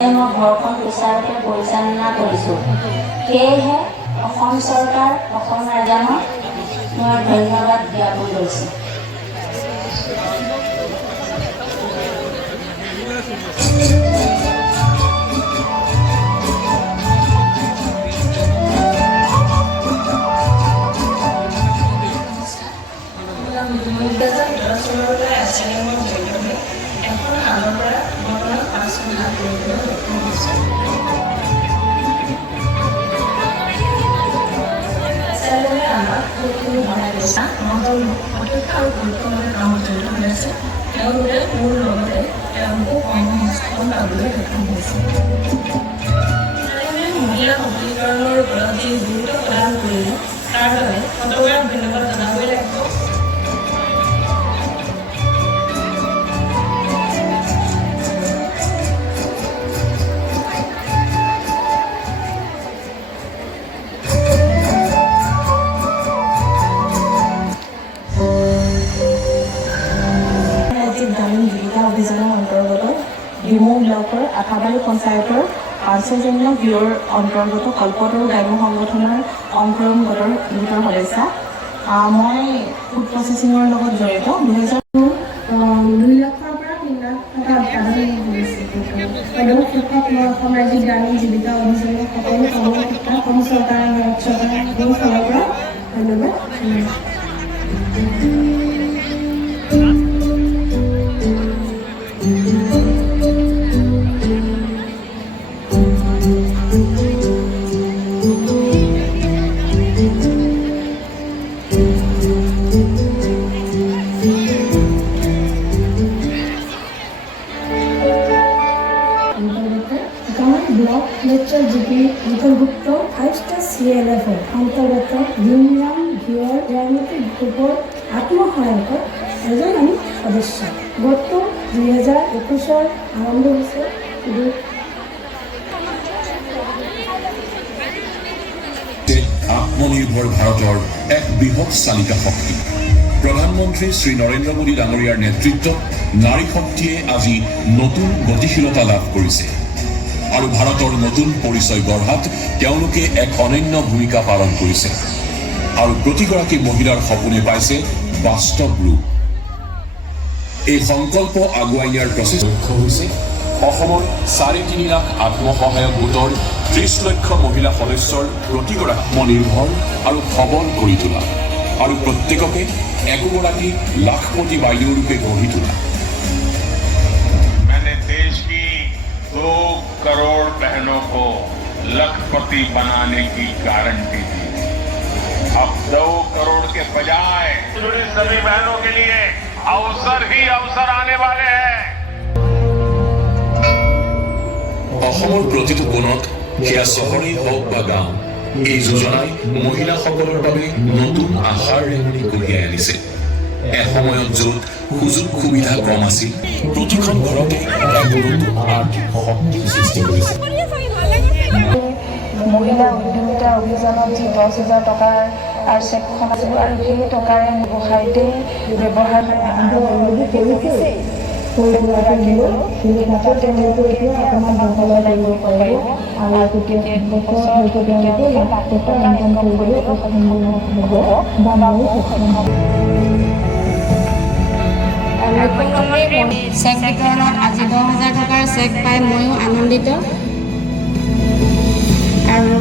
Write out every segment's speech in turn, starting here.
মই ঘৰখন সুচাৰুৰূপে পৰিচালনা কৰিছোঁ। সেয়েহে অসম চৰকাৰ, অসম ৰাজ্যক মই ধন্যবাদ জ্ঞাপন কৰিছোঁ। মহিলা সবলীকৰণৰ ওপৰত যি গুৰুত্ব প্ৰদান কৰিলে তাৰ বাবে শতবাৰ ধন্যবাদ জনাবই লাগিব। গ্ৰামীণ জীৱিকা অভিযানৰ অন্তৰ্গত ডিমৌ ব্লকৰ আঠাবাৰী পঞ্চায়তৰ 500জনীয়া ভিঅ'ৰ অন্তৰ্গত কল্পতৰু গ্ৰাম্য সংগঠনৰ অংকুৰম গোটৰ সদস্যা। মই ফুড প্ৰচেছিঙৰ লগত জড়িত। 2 লাখৰ পৰা 3 লাখ টকা উৎপাদন কৰিছোঁ। পদক ক্ষেত্ৰত মই অসম ৰাজ্যিক গ্ৰামীণ জীৱিকা অভিযানৰ সকলো কৰ্মকৰ্তা, অসম চৰকাৰ, ভাৰত চৰকাৰ ফালৰ পৰা ধন্যবাদ। ব্লক লেকচাৰ জিপি অন্তৰ্ভুক্ত 5টা CLF অন্তৰ্গত ইউনিয়ন ভিঅ'ৰ ৰাজনৈতিক গ্ৰুপৰ আত্মসহায়কৰ এজন আমি সদস্য। গোটটো 2021 আৰম্ভ হৈছে। আত্মনিৰ্ভৰ ভাৰতৰ এক বৃহৎ চালিকা শক্তি। প্ৰধানমন্ত্ৰী শ্ৰী নৰেন্দ্ৰ মোদী ডাঙৰীয়াৰ নেতৃত্বত নাৰী শক্তিয়ে আজি নতুন গতিশীলতা লাভ কৰিছে আৰু ভাৰতৰ নতুন পৰিচয় গঢ়াত তেওঁলোকে এক অনন্য ভূমিকা পালন কৰিছে আৰু প্ৰতিগৰাকী মহিলাৰ সপোনে পাইছে বাস্তৱ ৰূপ। এই সংকল্প আগুৱাই নিয়াৰ প্ৰচেষ্টা লক্ষ্য হৈছে অসমৰ 3.5 লাখ আত্মসহায়ক গোটৰ 30 লক্ষ মহিলা সদস্যৰ প্ৰতিগৰাকী আত্মনিৰ্ভৰ আৰু সবল কৰি তোলা আৰু প্ৰত্যেককে একোগৰাকী লাখপতি বাইদেউ ৰূপে গঢ়ি তোলা। 2 करोड़ बहनों को लखपति बनाने की गारंटी दी। अब 2 करोड़ के बजाय जुड़ी सभी बहनों के लिए अवसर ही अवसर आने वाले हैं। অসমৰ প্ৰতিটো কোণত সেয়া চহৰেই হওক বা গাঁও, এই যোজনাই মহিলাসকলৰ বাবে নতুন আশাৰ ৰেঙনি কঢ়িয়াই আনিছে। এসময়ত য'ত সুযোগ সুবিধা কম আছিল, প্ৰতিখন ঘৰতে এক নতুন আৰ্থিক শক্তিৰ সৃষ্টি কৰিছে। মহিলা উদ্যমিতা অভিযানত যি 10,000 টকাৰ চেকখন আছিল আৰু সেই টকাৰে ব্যৱসায়তেই ব্যৱহাৰ চেক বিতৰণত আজি 10,000 টকাৰ চেক পাই ময়ো আনন্দিত। আৰু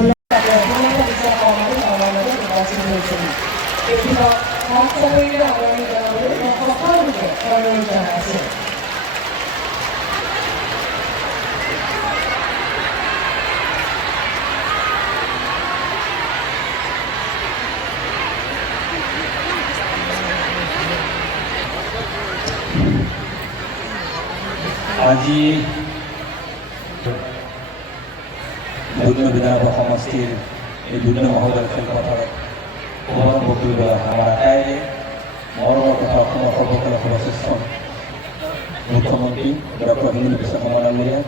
আজি দুৰ্ন বিধানসভা সমষ্টিৰ এই দুৰ্ন মহোদয় খেলপথাৰত সমাৰম্ভ কৰিবলৈ আমাৰ আটাইৰে মৰমৰ কথা অসমৰ সৰ্বকালৰ সৰ্বশ্ৰেষ্ঠ মুখ্যমন্ত্ৰী ডক্টৰ হিমন্ত বিশ্ব শৰ্মা ডাঙৰীয়া।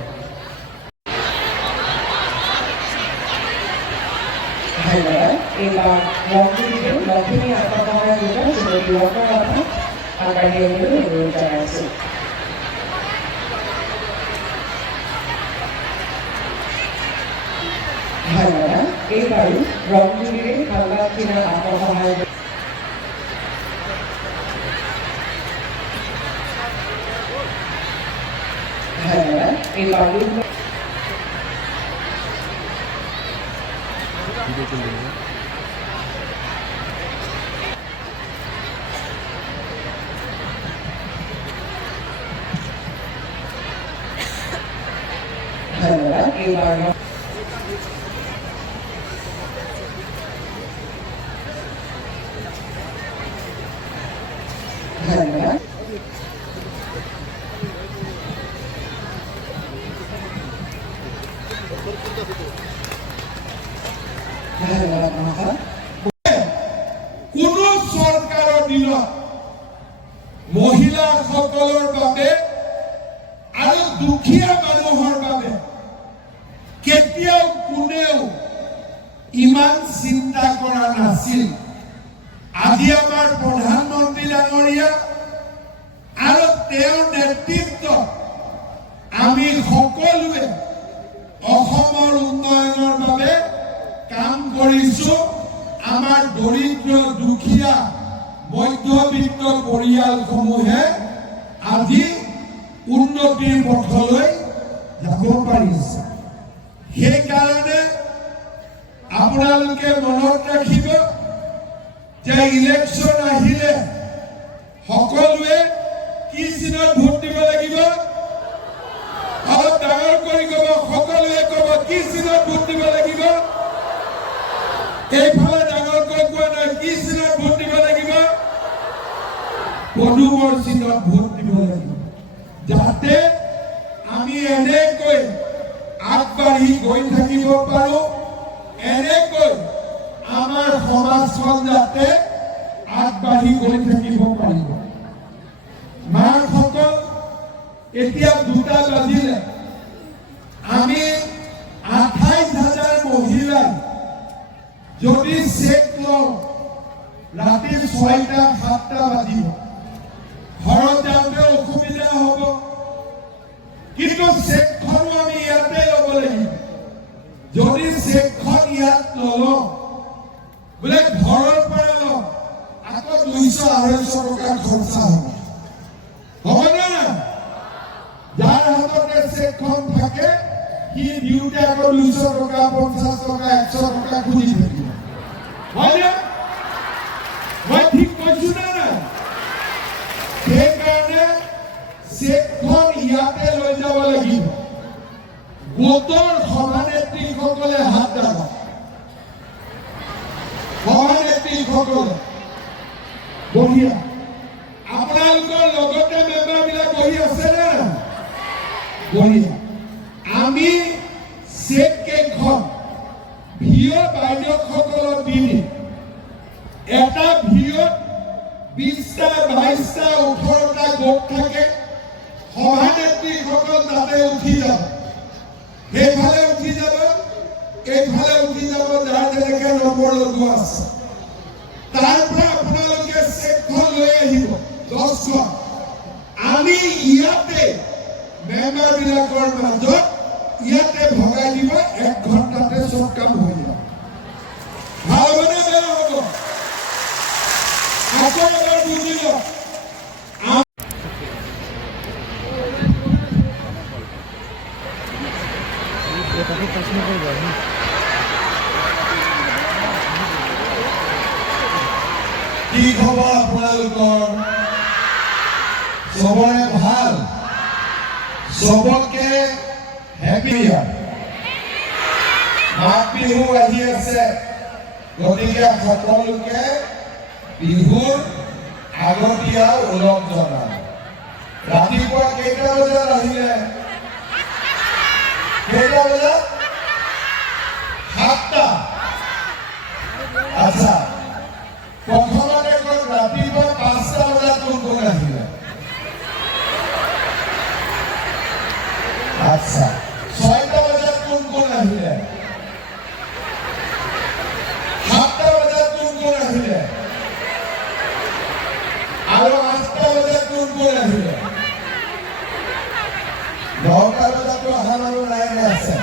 এইবাৰ লখিমী আত্মসহায়ক আগবাঢ়ি আহিবলৈ অনুৰোধ জনাইছোঁ। ধন্যবাদ। এইবাৰো ৰংগুলিৰে সংবাদ কিনাৰ আত্মসহায়ক ধন্যবাদ। এইবাৰো ধন্যবাদ। এইবাৰো ধন্যবাদ। ধন্যবাদ মহোদয়। কোনো চৰকাৰৰ দিনত মহিলাসকলৰ বাবে আৰু দুখীয়া মানুহৰ বাবে কেতিয়াও কোনেও ইমান চিন্তা কৰা নাছিল। আজি আমাৰ প্ৰধানমন্ত্ৰী ডাঙৰীয়া আৰু তেওঁৰ নেতৃত্বত আমি সকলোৱে অসমৰ উন্নয়নৰ বাবে কাম কৰিছো। আমাৰ দৰিদ্ৰ দুখীয়া মধ্যবিত্ত পৰিয়ালসমূহে আজি উন্নতিৰ পথলৈ যাব পাৰিছে। সেইকাৰণে আপোনালোকে মনত ৰাখিব যে ইলেকশ্যন আহিলে সকলোৱে কি চিনত ভোট দিব লাগিব? অলপ ডাঙৰ কৰি ক'ব, সকলোৱে ক'ব কি চিনত ভোট দিব লাগিব? এইফালে ডাঙৰকৈ কোৱা নাই, কি চিনত ভোট দিব লাগিব? পদুমৰ চিনত ভোট দিব লাগিব, যাতে আমি এনেকৈ আগবাঢ়ি গৈ থাকিব পাৰো। এনেকৈ আমাৰ সমাজখন যাতে আগবাঢ়ি গৈ থাকিব পাৰিব। মাসকল, এতিয়া 2টা বাজিলে। আমি 28,000 মহিলাই যদি চেক লওঁ, ৰাতি 6টা 7টা বাজিব, ঘৰত যাওঁতে অসুবিধা হ'ব। কিন্তু চেকখনো আমি ইয়াতে ল'ব লাগিব। যদি চেকখন ইয়াত নলওঁ, বোলে ঘৰৰ পৰা লওঁ, আকৌ 200-250 টকা খৰচা হ'ব। হ'বনে না? যাৰ হাততে চেকখন থাকে সি দিওঁতে আকৌ 200 টকা 50 টকা 100 টকা খুজি থাকিব। হয়নে? মই ঠিক কৈছো নে নাই? সেইকাৰণে চেকখন ইয়াতে লৈ যাব লাগিব। গোটৰ সভানেত্ৰীসকলে হাত দাবা। সভানেত্ৰীসকলে বঢ়িয়া। আপোনালোকৰ লগতে মেম্বাৰবিলাক বহি আছে নে? বঢ়িয়া। আমি চেক কেইখন ভিঅ বাইদেউসকলক দি দিম। এটা ভিঅত 20টা 22টা 18টা গোট থাকে। সভানেত্ৰীসকল তাতে উঠি যাব, সেইফালে উঠি যাব, এইফালে উঠি যাব, যাৰ যেনেকে নম্বৰ লগোৱা আছে। তাৰ পৰা আপোনালোকে চেকখন লৈ আহিব 10খন। আমি ইয়াতে মেম্বাৰবিলাকৰ মাজত ইয়াতে ভগাই দিব। 1 ঘণ্টাতে চব কাম হৈ যাব। ভাল হ'বনে বেয়া হ'ব? আকৌ এবাৰ বুজি লওক। কি খবৰ আপোনালোকৰ? চবৰে ভাল? চবকে হেপী ইয়াৰ। মাঘ বিহু আহি আছে, গতিকে সকলোকে বিহুৰ আগতীয়া ওলগ জনায়। ৰাতিপুৱা কেইটা বজাত আহিলে? কেইটা বজাত? 7টা। আচ্ছা, প্ৰথমতে কওক, ৰাতিপুৱা 5টা বজাত কোন আহিলে? আচ্ছা, 6টা বজাত কোন আহিলে? 7টা বজাত কোন আহিলে? আৰু 8টা বজাত কোন আহিলে? 9টা বজাতো অহা মানুহ নাই আছে।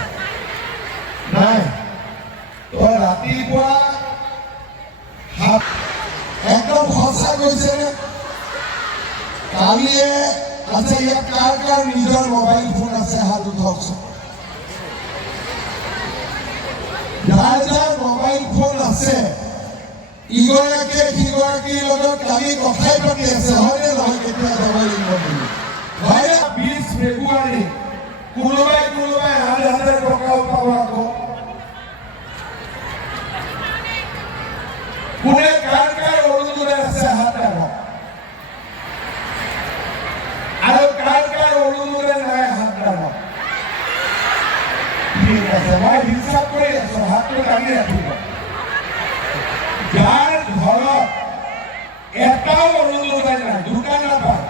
কাৰ নিজৰ মোবাইল ফোন আছে হাত উঠাওকচোন যাৰ যাৰ মোবাইল ফোন আছে ইগৰাকীয়ে সিগৰাকীৰ লগত কালি কথাই পাতি আছে হয়নে নহয় কেতিয়া যাব লাগিব বুলি হয় 20 ফেব্ৰুৱাৰী কোনোবাই 1,000 টকাও পাব আকৌ কোনে কাৰ কাৰ অৰুণোদয় আছে হাত উঠাওক আৰু কাৰ কাৰ অৰুণোদয় নাই হাত উঠাওক ঠিক আছে মই হিচাপ কৰি আছো হাতটো দাঙি ৰাখিব যাৰ ঘৰত এটাও অৰুণোদয় নাই দুটা নাপায়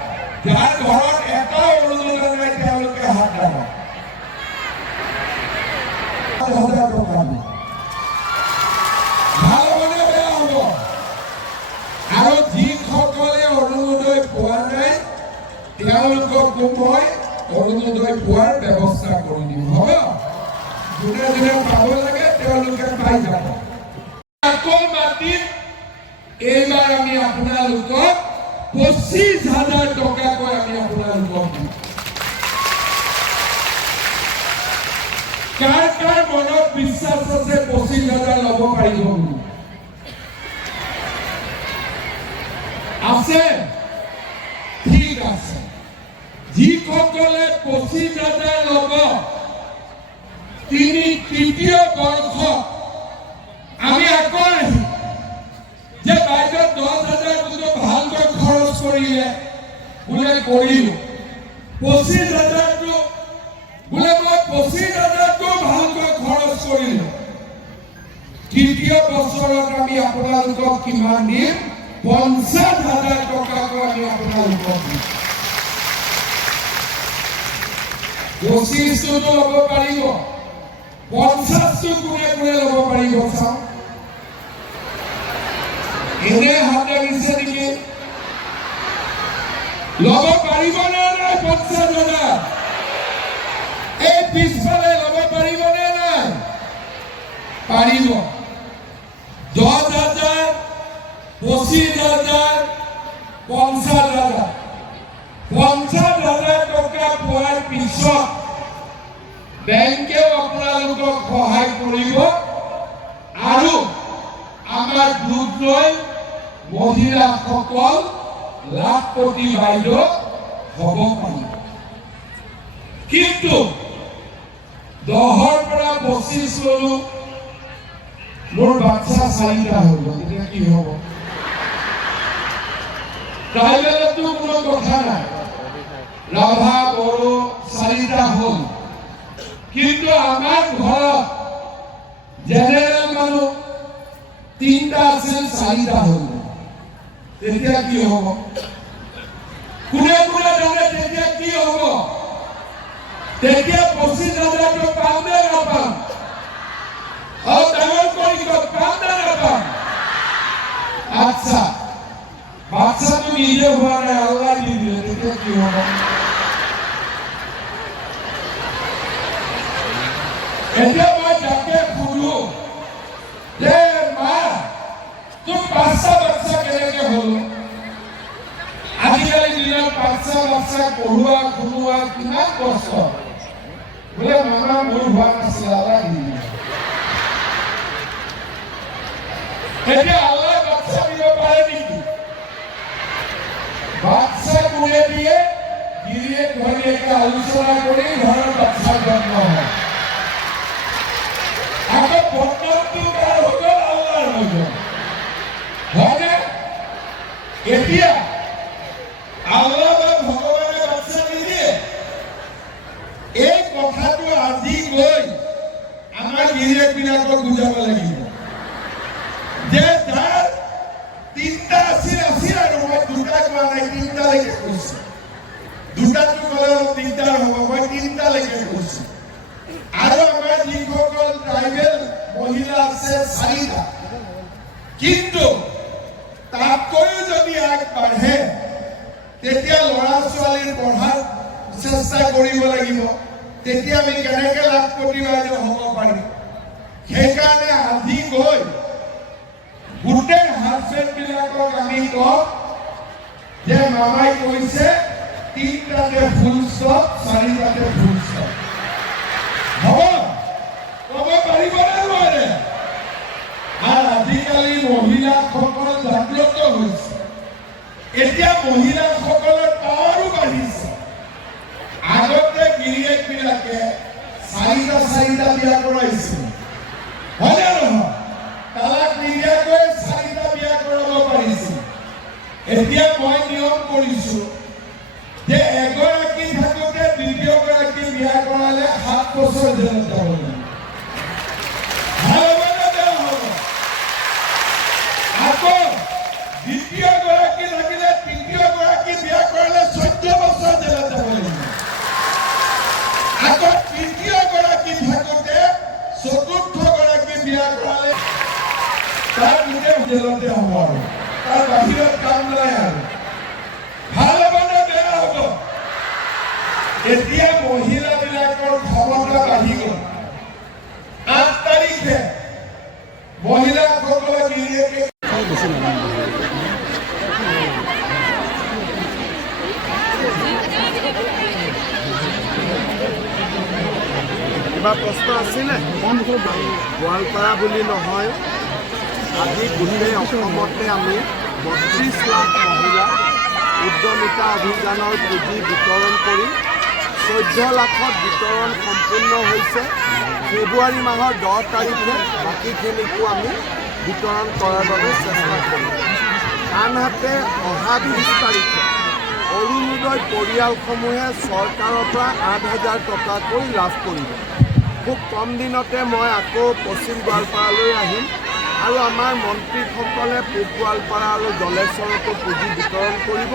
যাৰ ঘৰত এটাও অৰুণোদয় নাই তেওঁলোকে হাত উঠাওক 1,000 টকা ভাল হ'বনে বেয়া হ'ব আৰু যিসকলে অৰুণোদয় পোৱা নাই তেওঁলোককো মই অৰুণোদয় পোৱাৰ ব্যৱস্থা কৰি দিম হ'ব যোনে যোনে পাব লাগে তেওঁলোকে পাই যাব আকৌ মাতিম এইবাৰ আমি আপোনালোকক 25,000 টকাকৈ আমি আপোনালোকক দিম কাৰ কাৰ মনত বিশ্বাস আছে 25,000 ল'ব পাৰিব বুলি আছে ঠিক আছে যিসকলে 25,000 ল'ব তৃতীয় বৰ্ষ আমি আকৌ আহিম যে বাইদেউ 10,000 বোলে ভালকৈ খৰচ কৰিলে বোলে কৰিলো 25,000টো বোলে মই 25,000টো ভালকৈ খৰচ কৰিলো তৃতীয় বছৰত আমি আপোনালোকক কিমান দিম 50,000 টকাকৈ আমি আপোনালোকক দিম 25টো ল'ব পাৰিব 50টো কোনে কোনে ল'ব পাৰিব চাওঁ এনে হাতে দিছে নেকি ল'ব পাৰিবনে নাই 50,000 এই পিছফালে ল'ব পাৰিবনে নাই পাৰিব 10,000 25,000 50,000 50,000 টকা পোৱাৰ পিছত বেংকেও আপোনালোকক সহায় কৰিব আৰু আমাৰ গ্ৰুপ লৈ মহিলাসকল লাখপতি বাইদেউ হ'ব পাৰিব কিন্তু 10ৰ পৰা 25 ল'লো মোৰ বাচ্চা 4টা হ'ল তেতিয়া কি হ'ব ট্ৰাইবেলতো কোনো কথা নাই ৰাভা বড়ো 4টা হ'ল কিন্তু আমাৰ ঘৰত জেনেৰেল মানুহ 3টা আছিল 4টা হ'ল তেতিয়া কি হ'ব কোনে কোনে জানে তেতিয়া কি হ'ব তেতিয়া 25,000 পাম নে নাপাম আৰু ডাঙৰ কৰি পাম নে নাপাম আচ্ছা বাচ্চাটো নিজে হোৱা নাই আল্লাহ দি দিলে তেতিয়া কি হ'ব এতিয়া মই যাকে সুধো যে মা তোৰ 5টা বাচ্চা কেনেকে হ'ল আজিকালি দিনত 5টা বাচ্চা পঢ়োৱা খুনোৱা কিমান কষ্ট বোলে মামা মোৰ হোৱা নাছিল আল্লাহ দি দিলে এতিয়া আল্লাহ বাচ্চা দিব পাৰে নেকি বাচ্চা কোনে দিয়ে গিৰিয়েক ঘৈণীয়েকে আলোচনা কৰি ঘৰৰ বাচ্চা জন্ম হয় আকৌ বৰ্তমানটো কাৰ হৈ গ'ল আল্লাহৰ হৈ গ'ল হয়নে এতিয়া আল্লাহ বা ভগৱানে বাচ্চা নিদিয়ে এই কথাটো আজি গৈ আমাৰ গিৰিয়েকবিলাকক বুজাব লাগিব যে যাৰ 3টা আছিল আৰু মই 2টা কোৱা নাই 3টালৈকে কৈছোঁ 2টাটো ক'লে 3টাৰ হ'ব মই 3টালৈকে কৈছোঁ আৰু আমাৰ যিসকল ট্ৰাইবেল মহিলা আছে 4টা কিন্তু তাতকৈও যদি আগবাঢ়ে তেতিয়া ল'ৰা ছোৱালীৰ পঢ়াৰ চেষ্টা কৰিব লাগিব তেতিয়া আমি কেনেকৈ লাখপতি বাইদেউ হ'ব পাৰিম সেইকাৰণে আজি গৈ গোটেই হাজবেণ্ডবিলাকক আমি কওঁ যে মামাই কৈছে তিনটাতে ফুল ষ্টপ, চাৰিটাতে ফুল ষ্টপ। হ'ব ক'ব পাৰিবনে নোৱাৰে? আৰু আজিকালি মহিলাসকল জাগ্ৰত হৈছে। এতিয়া মহিলাসকলৰ পাৱাৰো বাঢ়িছে। আগতে গিৰিয়েকবিলাকে চাৰিটা বিয়া কৰাইছিল, হয়নে নহয়? তালাক নিদিয়াকৈ 4টা বিয়া কৰাব পাৰিছিল। এতিয়া মই নিয়ম কৰিছো যে এগৰাকী থাকোঁতে দ্বিতীয়গৰাকী বিয়া কৰালে 7 বছৰ জেলত যাব লাগিব। ভাল হ'বনে বেয়া হ'ব? আকৌ দ্বিতীয়গৰাকী থাকিলে তৃতীয়গৰাকী বিয়া কৰালে 14 বছৰ জেলত যাব লাগিব। আকৌ তৃতীয়গৰাকী থাকোঁতে চতুৰ্থগৰাকী বিয়া কৰালে তাৰ গোটেই জেলতে হ'ব আৰু তাৰ বাহিৰত কাম নাই আৰু। ভাল হ'বনে বেয়া হ'ব? এতিয়া মহিলাবিলাকৰ ক্ষমতা বাঢ়ি গ'ল। 8 তাৰিখে মহিলাসকলে গিৰিয়েকে কিবা প্ৰশ্ন আছিলে? গোৱালপাৰা বুলি নহয়, আজি গোটেই অসমতে আমি 32 লাখ মহিলা উদ্যমিতা অভিযানৰ পুঁজি বিতৰণ কৰি 14 লাখত বিতৰণ সম্পূৰ্ণ হৈছে। ফেব্ৰুৱাৰী মাহৰ 10 তাৰিখে বাকীখিনিকো আমি বিতৰণ কৰাৰ বাবে চেষ্টা কৰিম। আনহাতে অহা 20 তাৰিখে অৰুণোদয় পৰিয়ালসমূহে চৰকাৰৰ পৰা 8,000 টকাকৈ লাভ কৰিব। খুব কম দিনতে মই আকৌ পশ্চিম গোৱালপাৰালৈ আহিম আৰু আমাৰ মন্ত্ৰীসকলে পূব গোৱালপাৰা আৰু জলেশ্বৰতো পুঁজি বিতৰণ কৰিব।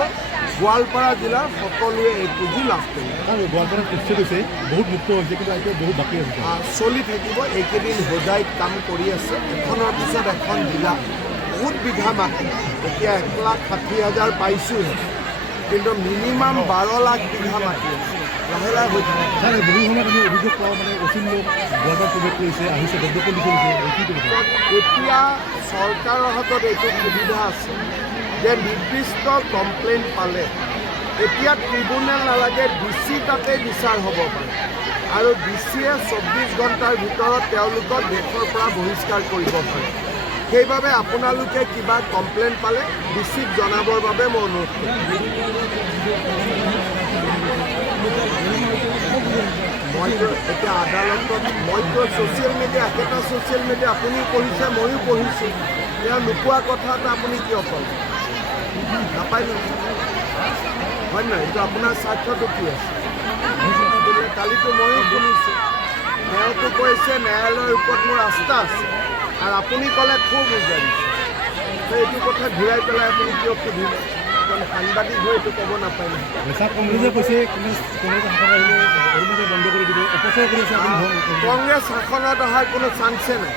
গোৱালপাৰা জিলাৰ সকলোৱে এই পুঁজি লাভ কৰিব। গোৱালপাৰাত নিশ্চয় হৈছে বহুত মুক্ত হৈছে, কিন্তু এতিয়া বহুত বাকী আছে। চলি থাকিব। এইকেইদিন হোজাইত কাম কৰি আছে। এখনৰ পিছত এখন জিলা, বহুত বিঘা মাটি। এতিয়া 1,60,000 পাইছোঁহে, কিন্তু মিনিমাম 12 লাখ বিঘা মাটি আছে। লাহে লাহে হৈ থাকে। ছাৰ, বহু সময়ত আমি অভিযোগ পাওঁ মানে অচিন লোক গোৱালপাৰা প্ৰৱেশ কৰিছে, আহিছে, ডেভেলপমেণ্ট কৰিছে। এতিয়া চৰকাৰৰ হাতত এইটো সুবিধা আছে যে নিৰ্দিষ্ট কমপ্লেইন পালে এতিয়া ট্ৰিব্যুনেল নালাগে, DC তাতে বিচাৰ হ'ব পাৰে আৰু DCয়ে 24 ঘণ্টাৰ ভিতৰত তেওঁলোকক দেশৰ পৰা বহিষ্কাৰ কৰিব পাৰে। সেইবাবে আপোনালোকে কিবা কমপ্লেইন পালে DCক জনাবৰ বাবে মই অনুৰোধ কৰিম। মইতো এতিয়া আদালতত মইতো ছ'চিয়েল মিডিয়া, একেটা ছ'চিয়েল মিডিয়া আপুনিও পঢ়িছে, ময়ো পঢ়িছোঁ। তেওঁ নোপোৱা কথা এটা আপুনি কিয় পাব? নাপায় নেকি? হয় নহয়? এইটো আপোনাৰ স্বাৰ্থটো কি আছে? কালিতো ময়ো শুনিছোঁ, তেওঁতো কৈছে ন্যায়ালয়ৰ ওপৰত মোৰ আস্থা আছে, আৰু আপুনি ক'লে খুব উজাৰিছে। এইটো কথা ঘূৰাই পেলাই আপুনি কিয় সুধিলে? সাংবাদিক হৈ এইটো ক'ব নাপায় নেকি? কংগ্ৰেছে কৈছে কংগ্ৰেছ শাসনত আহিলে অৰুণোদয় বন্ধ কৰি দিব, অপচয় কৰিছে। কংগ্ৰেছ শাসনত অহাৰ কোনো চান্সে নাই।